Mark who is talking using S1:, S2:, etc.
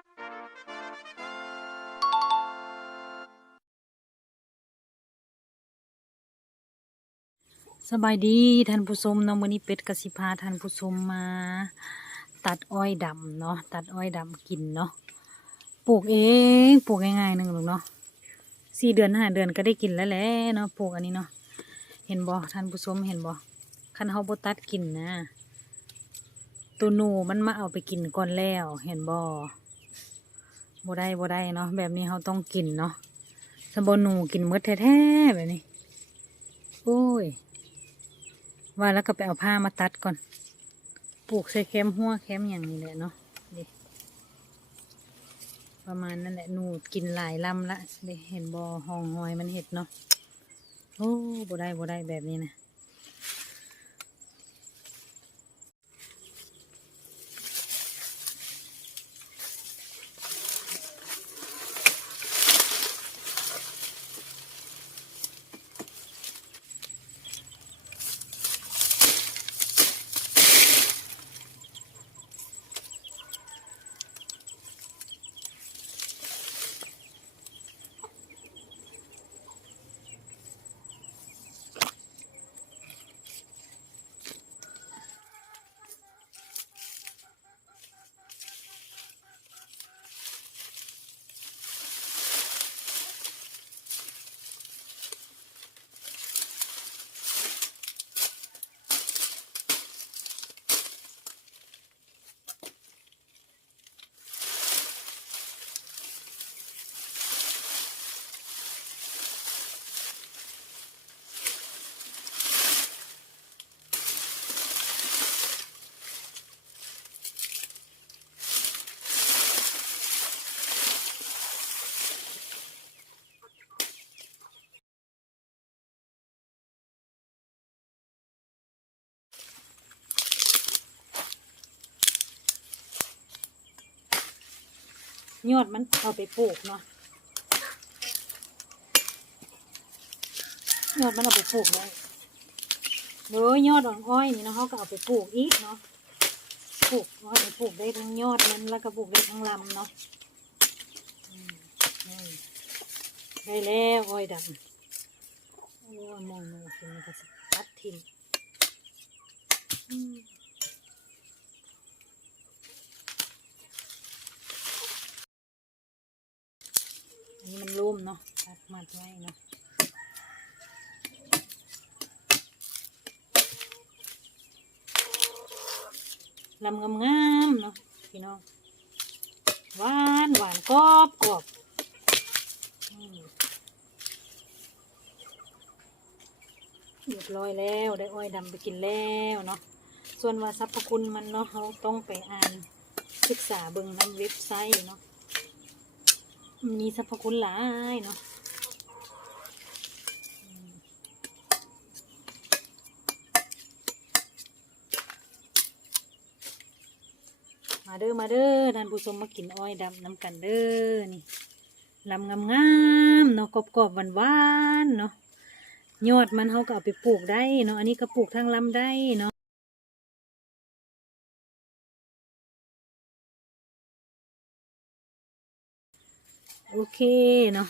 S1: สบายดีท่านผู้ชมเนาะมื้อนี้เป็ดกสิพาท่านผู้ชมมา ตัดอ้อยดำเนาะตัดอ้อยดำกินเนาะปลูกเองปลูกง่ายๆหนึ่งลูกเนาะสี่เดือนห้าเดือนก็ได้กินแล้วแหละเนาะปลูกอันนี้เนาะเห็นบ่ท่านผู้ชมเห็นบ่คันเฮาบตัดกินนะตัวหนูมันมาเอาไปกินก่อนแล้ว เห็นบ่ บ่ได้บ่ได้เนาะแบบนี้เฮาต้องกินเนาะสมบ่หนูกินหมดแท้ๆแบบนี้โอ้ยว่าแล้วก็ไปเอาผ้ามาตัดก่อน ปลูกใส่แคมหัวแคมอย่างนี้แหละเนาะดิประมาณนั่นแหละหนูกินหลายลำละเดเห็นบอหองหอยมันเห็ดเนาะโอ้บ่ได้บ่ได้แบบนี้นะ ยอดมันเอาไปปลูกเนาะยอดมันเอาไปปลูกได้โดยยอดอ่อนอ้อยนี่เนาะเขาก็เอาไปปลูกอีกเนาะปลูกเอาไปปลูกได้ทั้งยอดมันแล้วก็ปลูกได้ทั้งลำเนาะได้แล้วอ้อยดำโอ้มองดูคือมันก็สิตัดทิ่มอื มอันนี้มันร่มเนาะตัดมัดไว้เนาะลำงามๆเนาะพี่น้องหวานหวานกรอบกรอบเรียบร้อยแล้วได้อ้อยดำไปกินแล้วเนาะส่วนว่าสรรพคุณมันเนาะเราต้องไปอ่านศึกษาเบิ่งน้ำเว็บไซต์เนาะ มีสรรพคุณหลายเนาะมมาเด้อมาเด้อท่านผู้ชมมากินอ้อยดำน้ำกันเด้อนี่ลำงามๆเนาะกรอบๆหวานๆเนาะยอดมันเขาก็เอาไปปลูกได้เนาะอันนี้ก็ปลูกทางลำได้เนาะ โอเคเนาะ